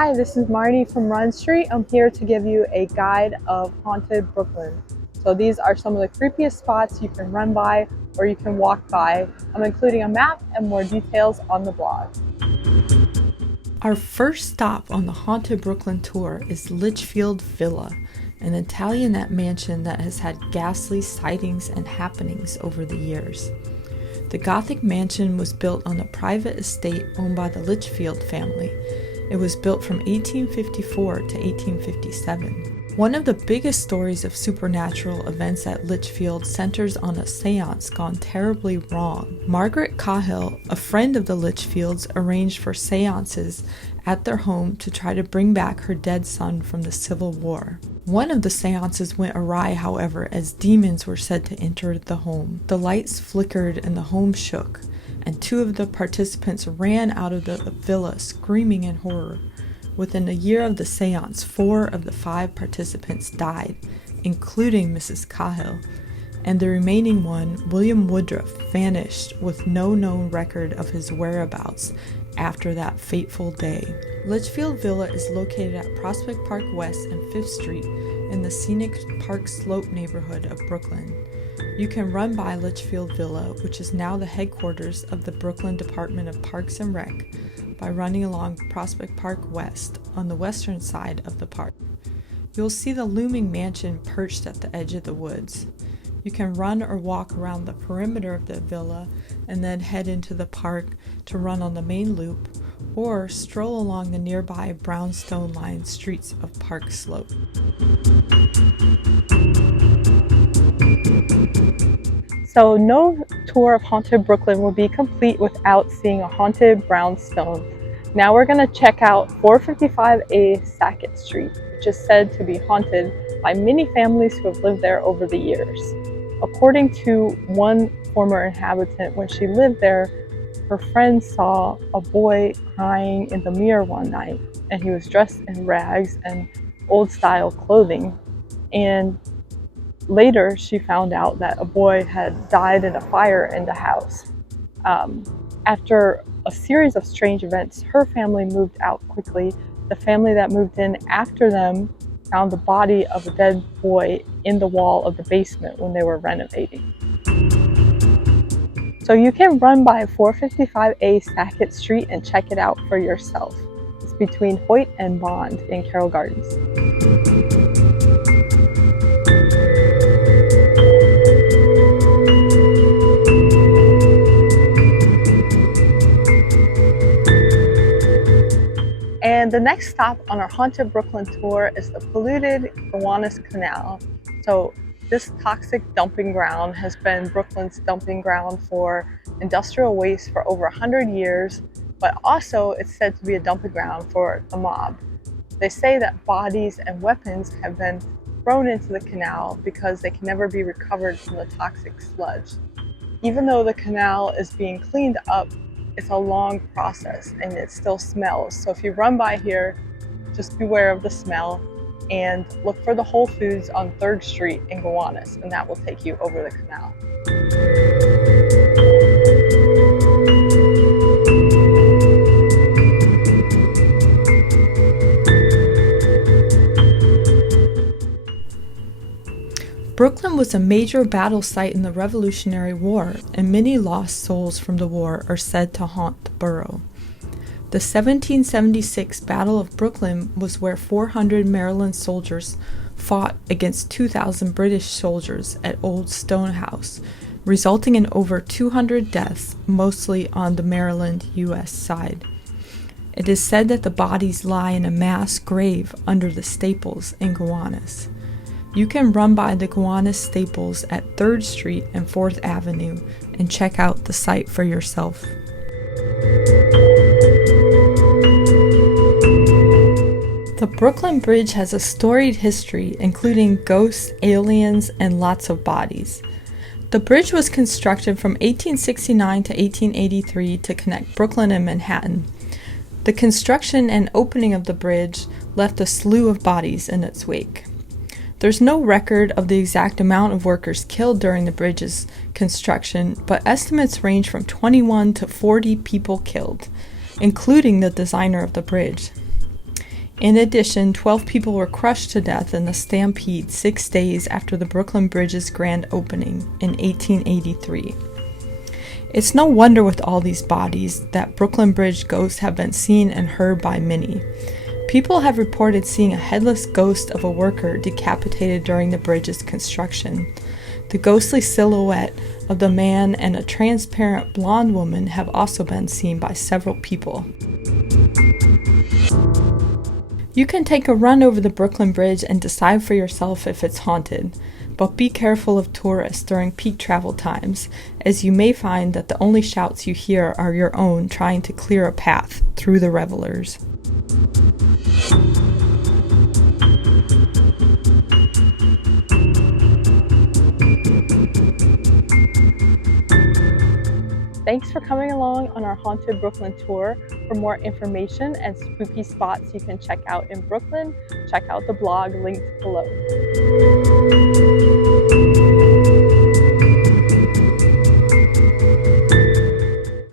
Hi, this is Marnie from Runstreet. I'm here to give you a guide of haunted Brooklyn. So these are some of the creepiest spots you can run by or you can walk by. I'm including a map and more details on the blog. Our first stop on the Haunted Brooklyn tour is Litchfield Villa, an Italianate mansion that has had ghastly sightings and happenings over the years. The Gothic mansion was built on a private estate owned by the Litchfield family. It was built from 1854 to 1857. One of the biggest stories of supernatural events at Litchfield centers on a seance gone terribly wrong. Margaret Cahill, a friend of the Litchfields, arranged for seances at their home to try to bring back her dead son from the Civil War. One of the seances went awry, however, as demons were said to enter the home. The lights flickered and the home shook, and two of the participants ran out of the villa screaming in horror. Within a year of the seance, 4 of the 5 participants died, including Mrs. Cahill, and the remaining one, William Woodruff, vanished with no known record of his whereabouts after that fateful day. Litchfield Villa is located at Prospect Park West and 5th Street in the scenic Park Slope neighborhood of Brooklyn. You can run by Litchfield Villa, which is now the headquarters of the Brooklyn Department of Parks and Rec, by running along Prospect Park West on the western side of the park. You'll see the looming mansion perched at the edge of the woods. You can run or walk around the perimeter of the villa and then head into the park to run on the main loop, or stroll along the nearby brownstone-lined streets of Park Slope. So no tour of haunted Brooklyn will be complete without seeing a haunted brownstone. Now we're going to check out 455A Sackett Street, which is said to be haunted by many families who have lived there over the years. According to one former inhabitant, when she lived there, her friend saw a boy crying in the mirror one night, and he was dressed in rags and old-style clothing. And later, she found out that a boy had died in a fire in the house. After a series of strange events, her family moved out quickly. The family that moved in after them found the body of a dead boy in the wall of the basement when they were renovating. So you can run by 455A Sackett Street and check it out for yourself. It's between Hoyt and Bond in Carroll Gardens. And the next stop on our Haunted Brooklyn tour is the polluted Gowanus Canal. So this toxic dumping ground has been Brooklyn's dumping ground for industrial waste for over 100 years, but also it's said to be a dumping ground for the mob. They say that bodies and weapons have been thrown into the canal because they can never be recovered from the toxic sludge. Even though the canal is being cleaned up, it's a long process and it still smells. So if you run by here, just beware of the smell and look for the Whole Foods on 3rd Street in Gowanus, and that will take you over the canal. Brooklyn was a major battle site in the Revolutionary War, and many lost souls from the war are said to haunt the borough. The 1776 Battle of Brooklyn was where 400 Maryland soldiers fought against 2,000 British soldiers at Old Stone House, resulting in over 200 deaths, mostly on the Maryland, U.S. side. It is said that the bodies lie in a mass grave under the Staples in Gowanus. You can run by the Gowanus Staples at 3rd Street and 4th Avenue and check out the site for yourself. The Brooklyn Bridge has a storied history, including ghosts, aliens, and lots of bodies. The bridge was constructed from 1869 to 1883 to connect Brooklyn and Manhattan. The construction and opening of the bridge left a slew of bodies in its wake. There's no record of the exact amount of workers killed during the bridge's construction, but estimates range from 21 to 40 people killed, including the designer of the bridge. In addition, 12 people were crushed to death in the stampede 6 days after the Brooklyn Bridge's grand opening in 1883. It's no wonder with all these bodies that Brooklyn Bridge ghosts have been seen and heard by many. People have reported seeing a headless ghost of a worker decapitated during the bridge's construction. The ghostly silhouette of the man and a transparent blonde woman have also been seen by several people. You can take a run over the Brooklyn Bridge and decide for yourself if it's haunted, but be careful of tourists during peak travel times, as you may find that the only shouts you hear are your own trying to clear a path through the revelers. Thanks for coming along on our Haunted Brooklyn tour. For more information and spooky spots you can check out in Brooklyn, check out the blog linked below.